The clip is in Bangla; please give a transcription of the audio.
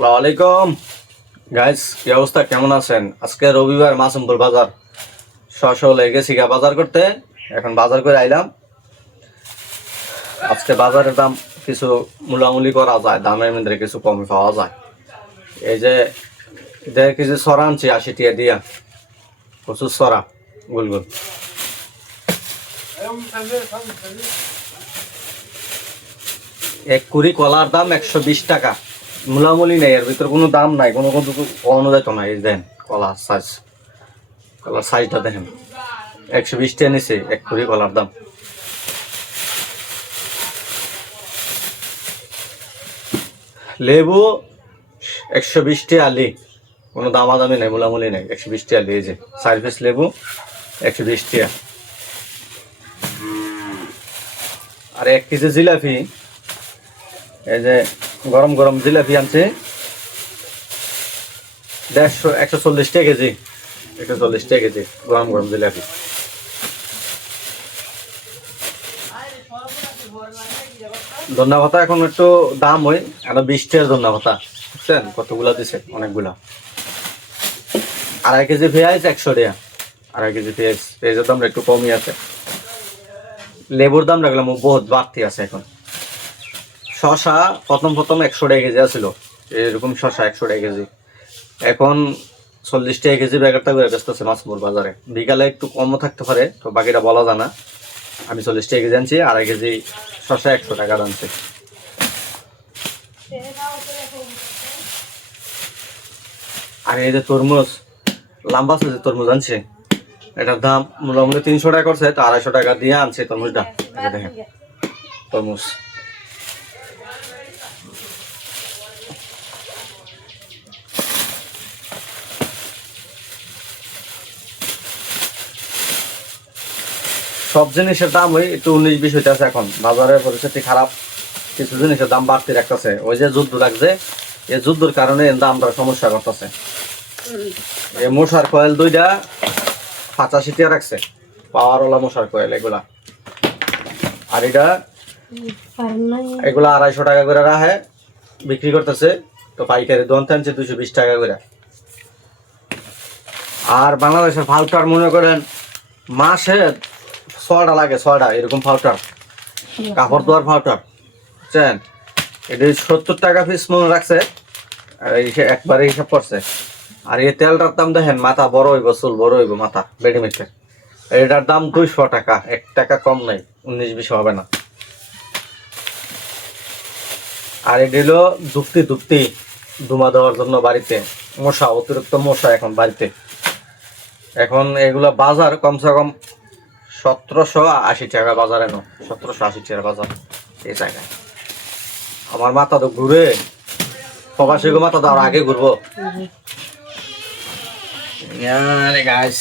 আসসালামু আলাইকুম গাইস, কি অবস্থা, কেমন আছেন? আজকে রবিবার, মাসুমপুর বাজার সকালে গেছি বাজার করতে। এখন বাজার করে আইলাম। আজকে বাজারের দাম কিছু মূলামূলি করা যায়, দামের মধ্যে কিছু কমে পাওয়া যায়। এই যে 1.5 কেজি সরা আনছি 80 টাকা দিয়া, প্রচুর সরা গোল গোল। এক কুড়ি কলার দাম 120 টাকা। মূলামূলি নেই, এর ভিতরে কোনো দাম নাই, কোনো কমানো যেত না। এই দেন কলার সাইজটা দেখেন, 120 টাকা নিচে এক কুড়ি কলার দাম। লেবু 120 টাকা আলি, কোনো দামাদামি নেই, মূলামূলি নেই। 120 টাকা আলি, এই যে 4 পিস লেবু 120 টাকা। আর 1 কেজি জিলাপি, এই যে গরম গরম জিলাপি আনছে 140 টাকা কেজি। 140 টাকা কেজি গরম গরম জিলাপি। ধন্যা পাতা এখন একটু দাম হয়, এখন 20 টাকার ধন্যা পাতা, বুঝছেন কতগুলা দিছে, অনেকগুলা। 2.5 কেজি পেঁয়াজ 100 টাকা। 2.5 কেজি পেঁয়াজের দাম একটু কমই আছে। লেবুর দাম রাখলাম বহুত বাড়তি আছে এখন। শশা প্রথম 100 টাকা কেজি আছিল, এরকম শশা 100 টাকা কেজি, এখন 40 টাকা কেজি ব্যাগটা করে বেচতেছে মাছমুর বাজারে। বিকালে একটু কমও থাকতে পারে, তো বাকিটা বলা যায় না। আমি 40 টাকা কেজি আনছি, 2.5 কেজি শশা 100 টাকা আনছি। আর এই যে তরমুজ, লম্বা আছে যে তরমুজ আনছে, এটার দাম মোটামুটি 300 টাকা করছে, তো 250 টাকা দিয়ে আনছে তরমুজটা। দেখেন তরমুজ, সব জিনিসের দাম ওই একটু 19-20 হইতেছে। এখন বাজারের পরিস্থিতি খারাপ, কিছু জিনিসের দাম বাড়তি রাখতেছে। ওই যে যুদ্ধ লাগছে, এই যুদ্ধের কারণে দামটা সমস্যা করতেছে। এই মশার কয়েল 2টা 85 টাকা রাখছে, পাওয়ারওয়ালা মশার কয়েল এগুলা। আর এগুলা 250 টাকা করে রাখে বিক্রি করতেছে, তো পাইকারি দোকান টানছে 220 টাকা করে। আর বাংলাদেশের ফাউটার মনে করেন মাসে 6টা লাগে, 6টা এরকম ফাউটার, কাপড় ধোয়ার ফাউটার, বুঝছেন। এটা 70 টাকা পিস মনে রাখছে, একবারে হিসাব করছে। আর এই তেলটার দাম দেখেন, মাথা বড় হইব, চুল বড় হইব, মাথা বেডিমেটের। এটার দাম 200 টাকা, 1 টাকা কম নাই, 19-20 হবে না। আর এটা হলো ধুপতি ধুমা দেওয়ার জন্য বাড়িতে। মশা, অতিরিক্ত মশা এখন বাড়িতে। এখন এগুলা বাজার কমসে কম 1780 টাকা বাজারে, 1780 টাকা বাজার এই জায়গায়। আমার মাথা তো ঘুরে, প্রবাসী মাথা তো আর আগে ঘুরবো। গাইস